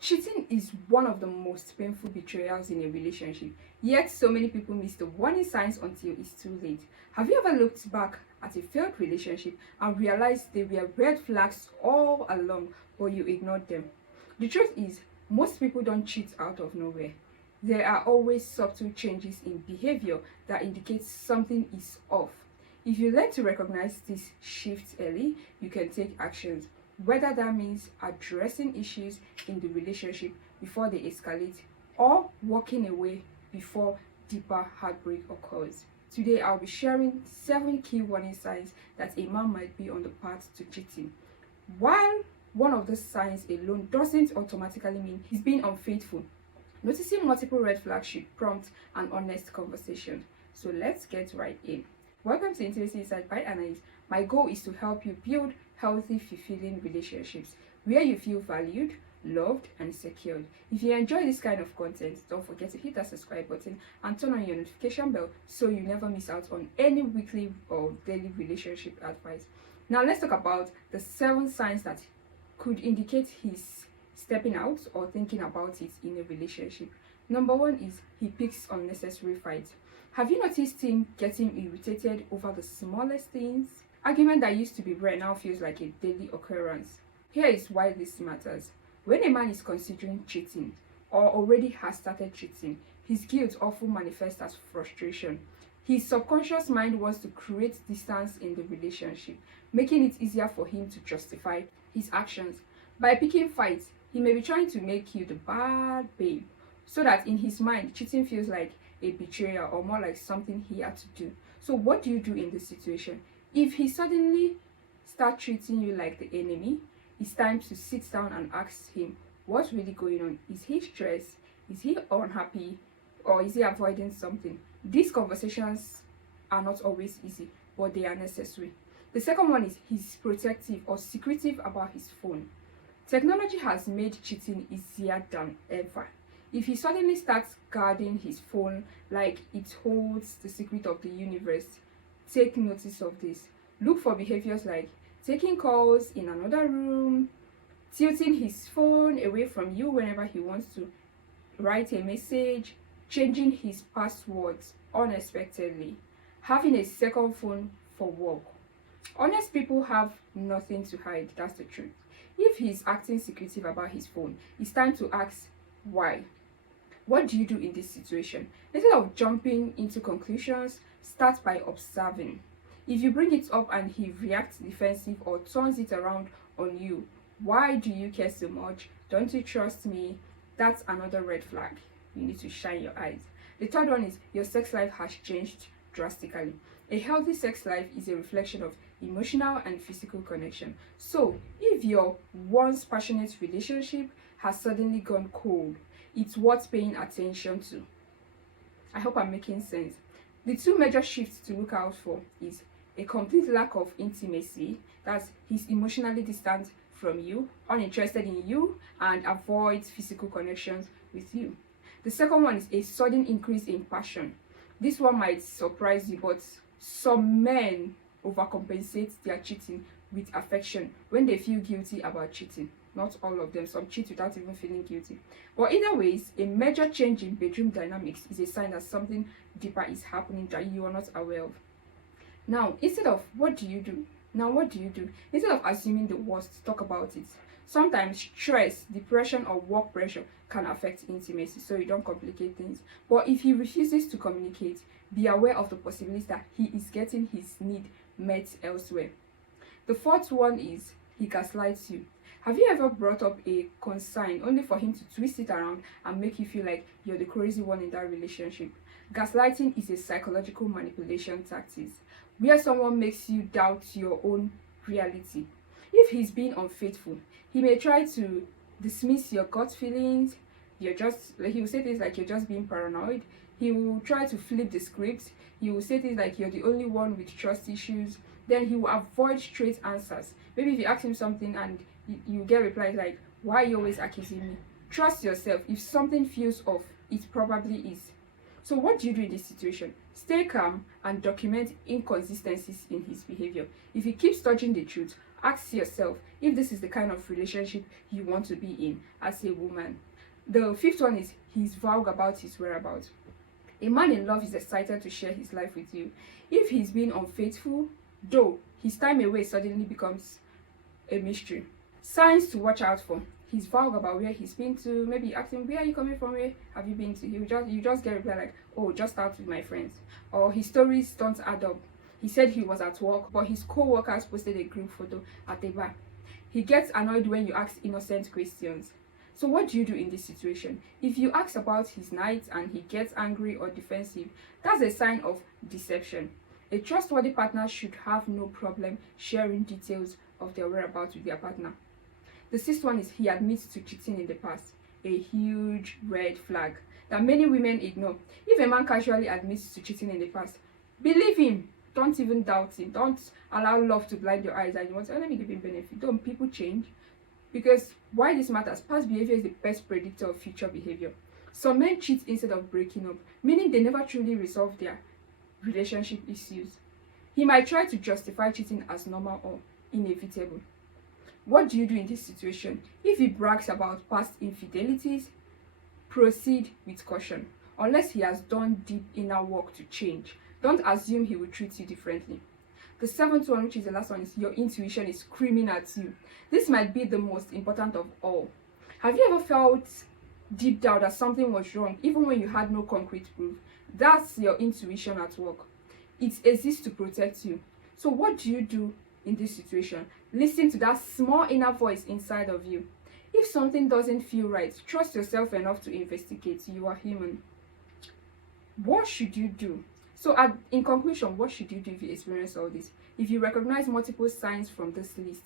Cheating is one of the most painful betrayals in a relationship, yet so many people miss the warning signs until it's too late. Have you ever looked back at a failed relationship and realized they were red flags all along, but you ignored them? The truth is, most people don't cheat out of nowhere. There are always subtle changes in behavior that indicate something is off. If you learn to recognize these shifts early, you can take actions, whether that means addressing issues in the relationship before they escalate or walking away before deeper heartbreak occurs. Today, I'll be sharing 7 key warning signs that a man might be on the path to cheating. While one of those signs alone doesn't automatically mean he's being unfaithful, noticing multiple red flags should prompt an honest conversation. So let's get right in. Welcome to Intimacy Inside by Anais. My goal is to help you build healthy, fulfilling relationships where you feel valued, loved, and secured. If you enjoy this kind of content, don't forget to hit that subscribe button and turn on your notification bell so you never miss out on any weekly or daily relationship advice. Now let's talk about the 7 signs that could indicate he's stepping out or thinking about it in a relationship. Number 1 is he picks unnecessary fights. Have you noticed him getting irritated over the smallest things? Argument that used to be rare now feels like a daily occurrence. Here is why this matters. When a man is considering cheating or already has started cheating, his guilt often manifests as frustration. His subconscious mind wants to create distance in the relationship, making it easier for him to justify his actions. By picking fights, he may be trying to make you the bad babe, so that in his mind, cheating feels like a betrayal or more like something he had to do. So what do you do in this situation? If he suddenly starts treating you like the enemy, it's time to sit down and ask him what's really going on. Is he stressed? Is he unhappy? Or is he avoiding something? These conversations are not always easy, but they are necessary. The second one is he's protective or secretive about his phone. Technology has made cheating easier than ever. If he suddenly starts guarding his phone like it holds the secret of the universe, take notice of this. Look for behaviors like taking calls in another room, tilting his phone away from you whenever he wants to write a message, changing his passwords unexpectedly, having a second phone for work. Honest people have nothing to hide, that's the truth. If he's acting secretive about his phone, it's time to ask why. What do you do in this situation? Instead of jumping into conclusions, start by observing. If you bring it up and he reacts defensive or turns it around on you, why do you care so much? Don't you trust me? That's another red flag. You need to shine your eyes. The third one is your sex life has changed drastically. A healthy sex life is a reflection of emotional and physical connection. So, if your once passionate relationship has suddenly gone cold, it's worth paying attention to. I hope I'm making sense. The 2 major shifts to look out for is a complete lack of intimacy, that's he's emotionally distant from you, uninterested in you, and avoids physical connections with you. The second one is a sudden increase in passion. This one might surprise you, but some men overcompensate their cheating with affection when they feel guilty about cheating. Not all of them, some cheat without even feeling guilty. But either ways, a major change in bedroom dynamics is a sign that something deeper is happening that you are not aware of. Now, instead of what do you do? Instead of assuming the worst, talk about it. Sometimes stress, depression, or work pressure can affect intimacy, so you don't complicate things. But if he refuses to communicate, be aware of the possibility that he is getting his need met elsewhere. The fourth one is he gaslights you. Have you ever brought up a concern only for him to twist it around and make you feel like you're the crazy one in that relationship? Gaslighting is a psychological manipulation tactic where someone makes you doubt your own reality. If he's being unfaithful, he may try to dismiss your gut feelings. He will say things like you're just being paranoid. He will try to flip the script. He will say things like you're the only one with trust issues. Then he will avoid straight answers. Maybe if you ask him something and you get replies like, why are you always accusing me? Trust yourself. If something feels off, it probably is. So what do you do in this situation? Stay calm and document inconsistencies in his behavior. If he keeps dodging the truth, Ask yourself if this is the kind of relationship you want to be in as a woman. The fifth one is he's vague about his whereabouts. A man in love is excited to share his life with you. If he's been unfaithful, though, his time away suddenly becomes a mystery. Signs to watch out for. He's vague about where he's been to. Maybe ask him, where are you coming from? Where have you been to? You just get a reply like, oh, just out with my friends. Or his stories don't add up. He said he was at work, but his co-workers posted a group photo at a bar. He gets annoyed when you ask innocent questions. So what do you do in this situation? If you ask about his night and he gets angry or defensive, that's a sign of deception. A trustworthy partner should have no problem sharing details of their whereabouts with their partner. The sixth one is he admits to cheating in the past. A huge red flag that many women ignore. If a man casually admits to cheating in the past, believe him. Don't even doubt him. Don't allow love to blind your eyes and you want to, let me give him benefit. Don't, people change. Because why this matters, past behavior is the best predictor of future behavior. Some men cheat instead of breaking up, meaning they never truly resolve their relationship issues. He might try to justify cheating as normal or inevitable. What do you do in this situation? If he brags about past infidelities, proceed with caution. Unless he has done deep inner work to change, don't assume he will treat you differently. The seventh one, which is the last one, is your intuition is screaming at you. This might be the most important of all. Have you ever felt deep down that something was wrong, even when you had no concrete proof? That's your intuition at work. It exists to protect you. So what do you do in this situation? Listen to that small inner voice inside of you. If something doesn't feel right, trust yourself enough to investigate. You are human. What should you do? So in conclusion, what should you do if you experience all this? If you recognize multiple signs from this list,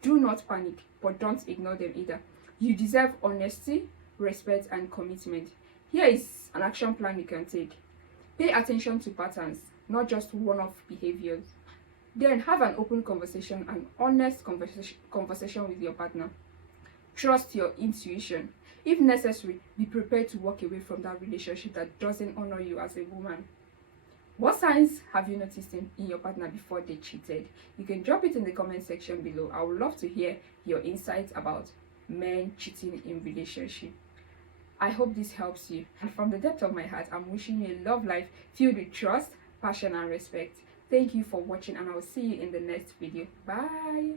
do not panic, but don't ignore them either. You deserve honesty, respect, and commitment. Here is an action plan you can take. Pay attention to patterns, not just one-off behaviors. Then have an open conversation, an honest conversation with your partner. Trust your intuition. If necessary, be prepared to walk away from that relationship that doesn't honor you as a woman. What signs have you noticed in your partner before they cheated? You can drop it in the comment section below. I would love to hear your insights about men cheating in relationship. I hope this helps you. And from the depth of my heart, I'm wishing you a love life filled with trust, passion, and respect. Thank you for watching, and I will see you in the next video. Bye.